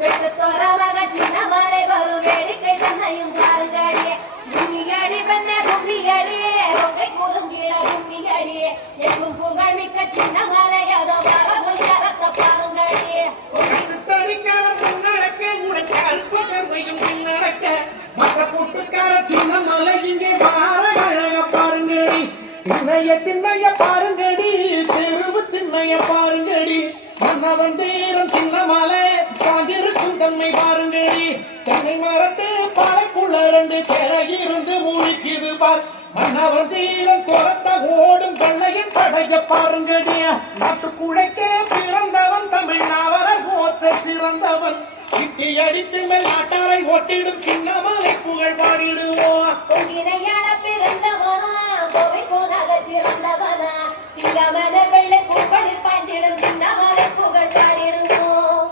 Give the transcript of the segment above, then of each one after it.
வெட்டு தோரமாக சின்ன மலை வரும் வேடிக்கை தன்னையும் பாருங்கடி கும்மியடி பெண்ண கும்மியடி ஒகை குலுங்கிட கும்மியடி எங்கும் புகழ் மிக்க சின்ன மலை அதோ வரவு கரத்த பாருங்கடி தடிக்கார முன்னடக்க உனக்கு அல்ப சர்வையும் பின்னடக்க மற்ற கூட்டுக்கார சின்ன மலை இங்கே வார அழக பாருங்கடி திண்ணைய பாருங்கடி தெருவு திண்ணைய பாருங்கடி மன்னவன் தீரம் சின்ன மலை காஞ்சிருக்கும் தன்மை பாருங்கடி தென்னை மரத்து பாலைக்குள்ள 2 சேர இருந்து மூழ்கிது பார் மன்னவன் தீரம் துரத்த ஓடும் வெள்ளையின் படைய பாருங்கடி நாட்டுக்குழைக்க பிறந்தவன் தமிழ் நாவர கோத்த சிறந்தவன் சிட்டி அடித்து மேல் நாட்டாரை ஓட்டிடும் சின்ன மலை புகழ் பாடிடுவோம் பொங்கினையாள பிறந்தவனா கோவை போனாக சிறந்தவனா சிங்கமல வெள்ளை பூக்களில் பாய்ந்திடும் சின்ன மலை புகழ் பாடிடுவோம்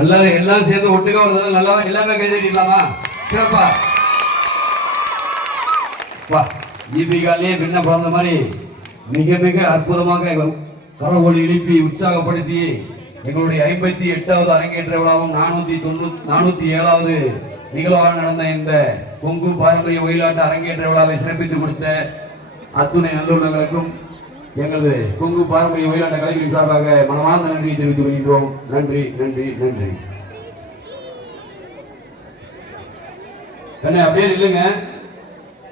எல்லாம் சேர்ந்து ஒட்டுக்கா வருது நல்லா எல்லாமே கை தட்டிக்கலாமா சிறப்பா வா தீபிகாலே பின்ன பிறந்த மாதிரி மிக மிக அற்புதமாக கரவொலி எழுப்பி உற்சாகப்படுத்தி எங்களுடைய 58வது அரங்கேற்ற விழாவும் 407வது நிகழ்வாக நடந்த இந்த கொங்கு பாரம்பரிய ஒயிலாட்ட அரங்கேற்ற விழாவை சிறப்பித்து கொடுத்த அத்துணை நல்லுள்ளங்களுக்கும் எங்களது கொங்கு பாரம்பரிய ஒயிலாட்ட கலைஞரின் சார்பாக மனமார்ந்த நன்றியை தெரிவித்துக் கொள்கின்றோம். நன்றி நன்றி நன்றி. அப்படியே இல்லைங்க.